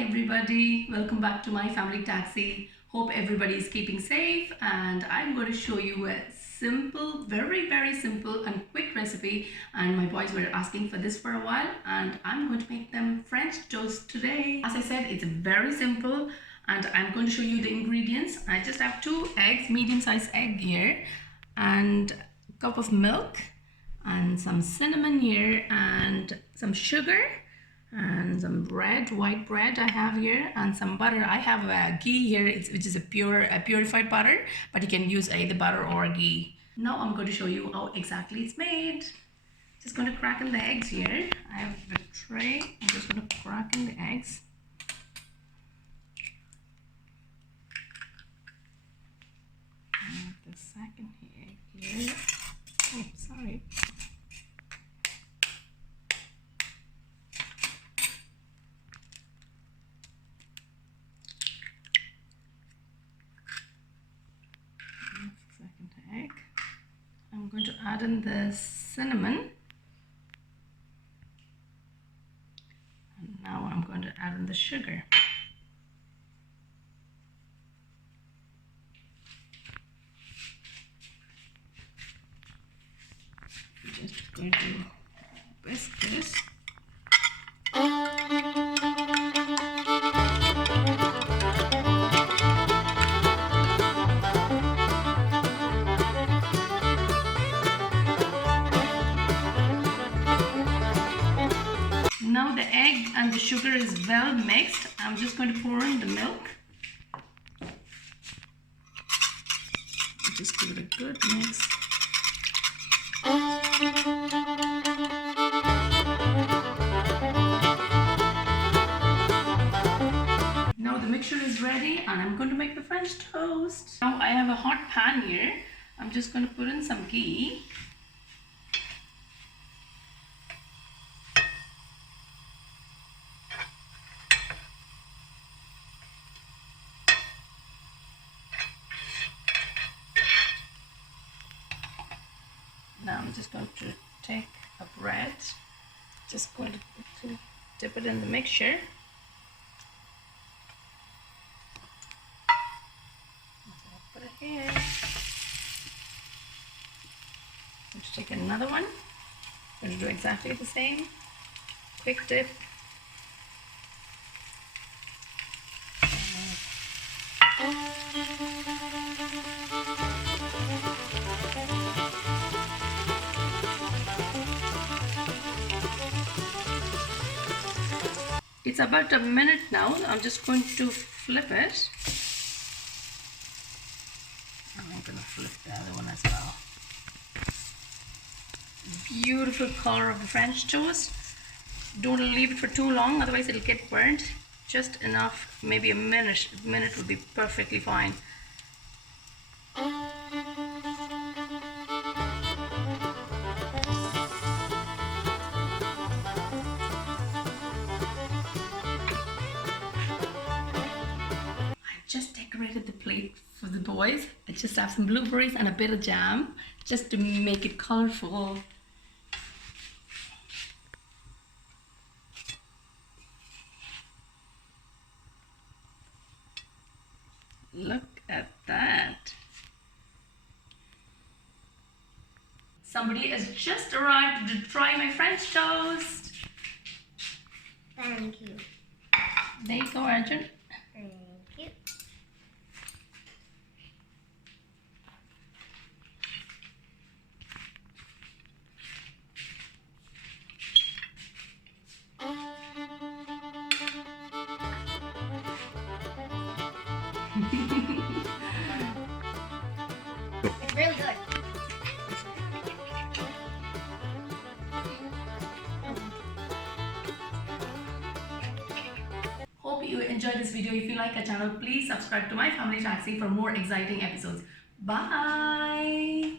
everybody, welcome back to My Family Taxi. Hope everybody is keeping safe, and I'm going to show you a simple, very simple and quick recipe. And my boys were asking for this for a while, and I'm going to make them French toast today. As I said, it's very simple, and I'm going to show you the ingredients. I just have 2 eggs, medium-sized egg here, and a cup of milk, and some cinnamon here, and some sugar, and some white bread I have here, and some butter. I have a ghee here, which is a purified butter, but you can use either butter or ghee. Now I'm going to show you how exactly it's made. Just going to crack in the eggs here. I have a tray. I'm just going to crack in the eggs. And the second egg here. Oh, sorry. Egg. I'm going to add in the cinnamon, and now I'm going to add in the sugar. I'm just going to whisk this. Now the egg and the sugar is well mixed. I'm just going to pour in the milk. Just give it a good mix. Now the mixture is ready, and I'm going to make the French toast. Now I have a hot pan here. I'm just going to put in some ghee. Now I'm just going to take a bread, just going to dip it in the mixture. Put it here. Let's take another one. I'm going to do exactly the same. Quick dip. It's about a minute now. I'm just going to flip it. I'm going to flip the other one as well. Beautiful color of the French toast. Don't leave it for too long, otherwise it'll get burnt. Just enough, maybe a minute. A minute would be perfectly fine. Just decorated the plate for the boys. I just have some blueberries and a bit of jam just to make it colorful. Look at that. Somebody has just arrived to try my French toast. Thank you. There you go, Arjun. Thank you. It's really good. Hope you enjoyed this video. If you like our channel, please subscribe to My Family Taxi for more exciting episodes. Bye!